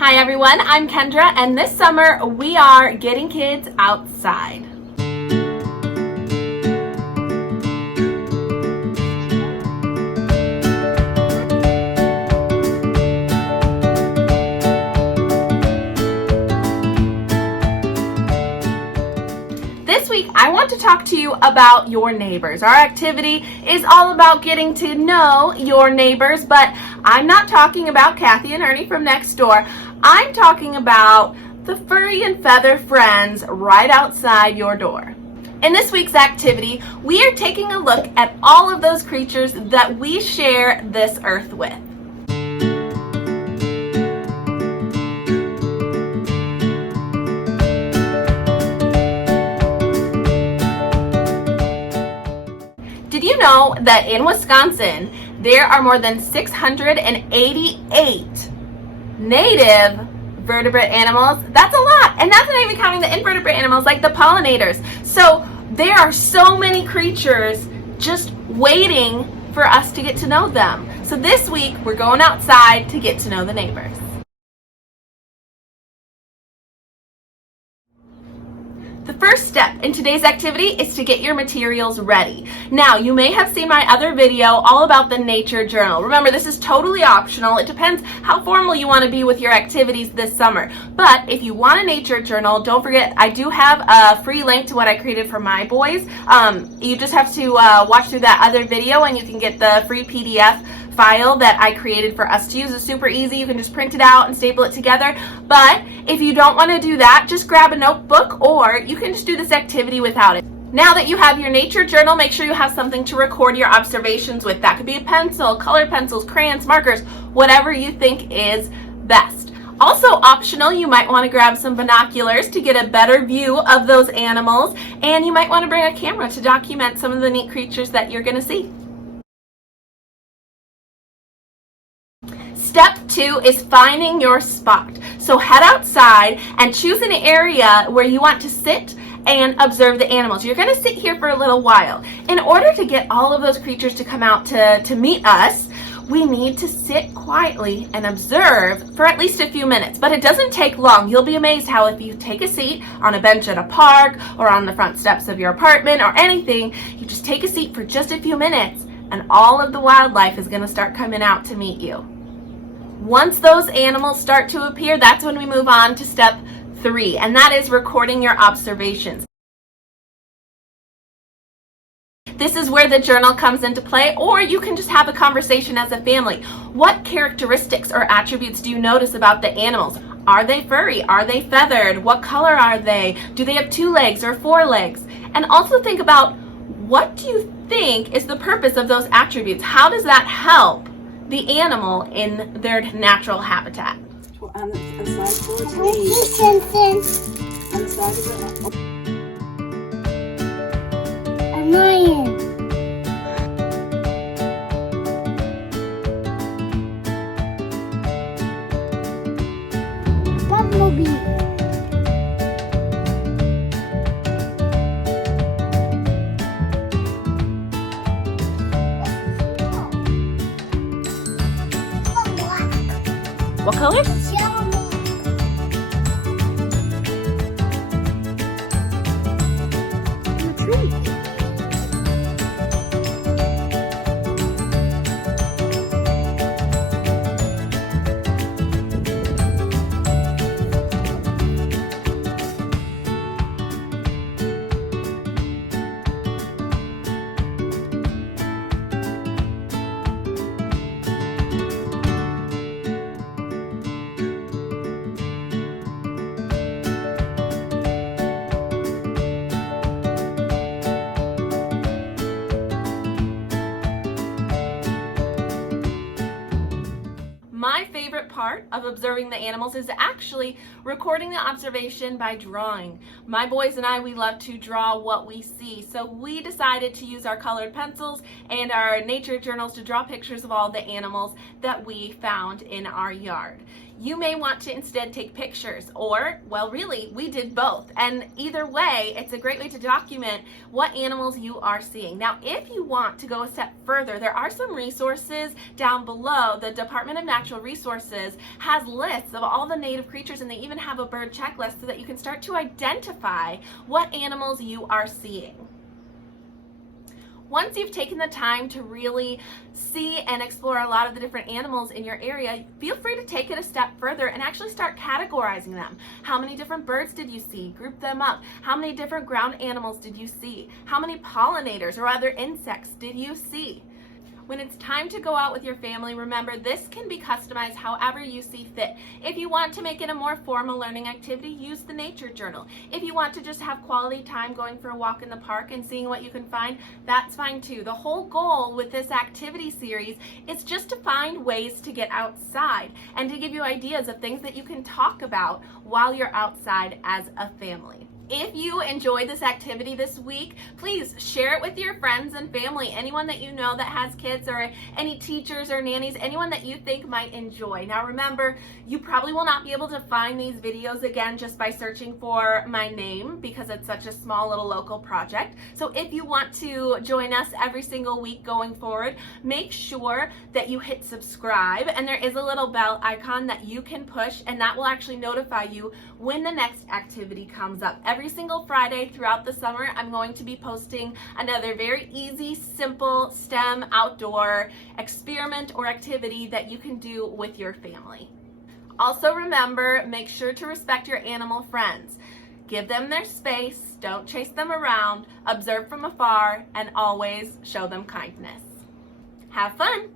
Hi everyone, I'm Kendra, and this summer we are getting kids outside. This week, I want to talk to you about your neighbors. Our activity is all about getting to know your neighbors, but I'm not talking about Kathy and Ernie from next door. I'm talking about the furry and feather friends right outside your door. In this week's activity, we are taking a look at all of those creatures that we share this earth with. Did you know that in Wisconsin, there are more than 688 native vertebrate animals? That's a lot, and that's not even counting the invertebrate animals like the pollinators. So there are so many creatures just waiting for us to get to know them. So this week, we're going outside to get to know the neighbors. The first step in today's activity is to get your materials ready. Now, you may have seen my other video all about the nature journal. Remember, this is totally optional. It depends how formal you want to be with your activities this summer. But if you want a nature journal, don't forget, I do have a free link to what I created for my boys. You just have to watch through that other video and you can get the free PDF file that I created for us to use. It's super easy. You can just print it out and staple it together. But if you don't want to do that, just grab a notebook, or you can just do this activity without it. Now that you have your nature journal, make sure you have something to record your observations with. That could be a pencil, colored pencils, crayons, markers, whatever you think is best. Also optional, you might want to grab some binoculars to get a better view of those animals, and you might want to bring a camera to document some of the neat creatures that you're going to see. Step 2 is finding your spot. So head outside and choose an area where you want to sit and observe the animals. You're going to sit here for a little while. In order to get all of those creatures to come out to meet us, we need to sit quietly and observe for at least a few minutes. But it doesn't take long. You'll be amazed how if you take a seat on a bench at a park or on the front steps of your apartment or anything, you just take a seat for just a few minutes and all of the wildlife is going to start coming out to meet you. Once those animals start to appear, that's when we move on to step 3, and that is recording your observations. This is where the journal comes into play, or you can just have a conversation as a family. What characteristics or attributes do you notice about the animals? Are they furry? Are they feathered? What color are they? Do they have 2 legs or 4 legs? And also think about, what do you think is the purpose of those attributes? How does that help the animal in their natural habitat? On the side towards me. On the side of it. A lion. Bumblebee. What color? My favorite part of observing the animals is actually recording the observation by drawing. My boys and I, we love to draw what we see. So we decided to use our colored pencils and our nature journals to draw pictures of all the animals that we found in our yard. You may want to instead take pictures, or, well, really, we did both. And either way, it's a great way to document what animals you are seeing. Now, if you want to go a step further, there are some resources down below. The Department of Natural Resources has lists of all the native creatures, and they even have a bird checklist so that you can start to identify what animals you are seeing. Once you've taken the time to really see and explore a lot of the different animals in your area, feel free to take it a step further and actually start categorizing them. How many different birds did you see? Group them up. How many different ground animals did you see? How many pollinators or other insects did you see? When it's time to go out with your family, remember this can be customized however you see fit. If you want to make it a more formal learning activity, use the nature journal. If you want to just have quality time going for a walk in the park and seeing what you can find, that's fine too. The whole goal with this activity series is just to find ways to get outside and to give you ideas of things that you can talk about while you're outside as a family. If you enjoyed this activity this week, please share it with your friends and family, anyone that you know that has kids, or any teachers or nannies, anyone that you think might enjoy. Now remember, you probably will not be able to find these videos again just by searching for my name because it's such a small little local project. So if you want to join us every single week going forward, make sure that you hit subscribe, and there is a little bell icon that you can push, and that will actually notify you when the next activity comes up. Every single Friday throughout the summer, I'm going to be posting another very easy, simple STEM outdoor experiment or activity that you can do with your family. Also remember, make sure to respect your animal friends. Give them their space, don't chase them around, observe from afar, and always show them kindness. Have fun!